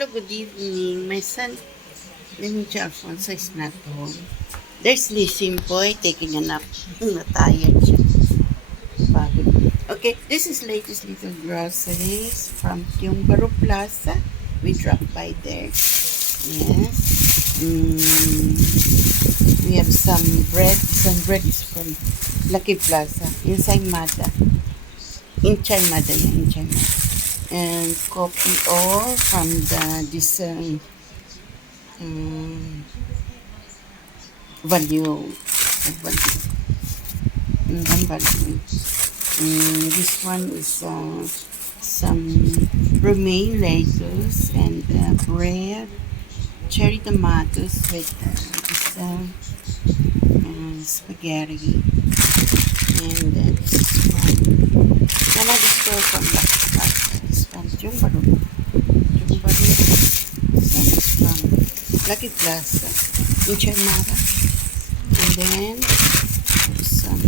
Hello, good evening. My son, Lemucha Alfonso, is not home. There's Lisim boy taking a nap. Tired siya. Pagod. Okay, this is latest little groceries from Tiongbaru Plaza. We dropped by there. Yes. We have some bread. Some bread is from Lucky Plaza. In Saimada. In Chaimada, yeah, in Chaimada. And coffee all from this value, value, value. This one is some romaine lettuce and bread, cherry tomatoes with this spaghetti, and this is from another store from Lucky. This from Jumbaru. This one is from Lucky Plaza in Chaimara. And then some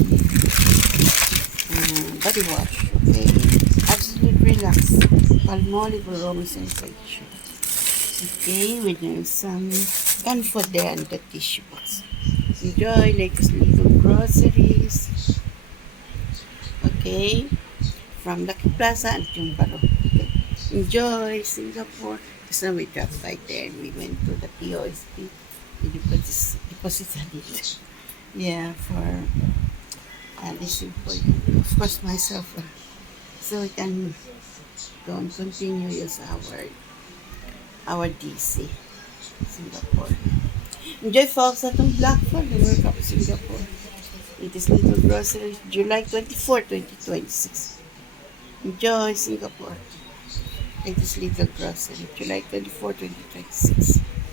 body wash. Okay, absolute relax. Palmolive aroma sensation. Okay, with some canned food there and the tissue box. Enjoy latest little groceries. Okay, from Lucky Plaza and Tiongbaru. Okay, enjoy Singapore. Just now we dropped by there and we went to the POSB. We deposited it. Yeah, for this important. Of course, myself. So we can go and continue use our DC, Singapore. Enjoy folks atong Blackford. Welcome to Singapore. It is Little Grocery, July 24, 2026. Enjoy Singapore. It is Little Grocery, July 24, 2026.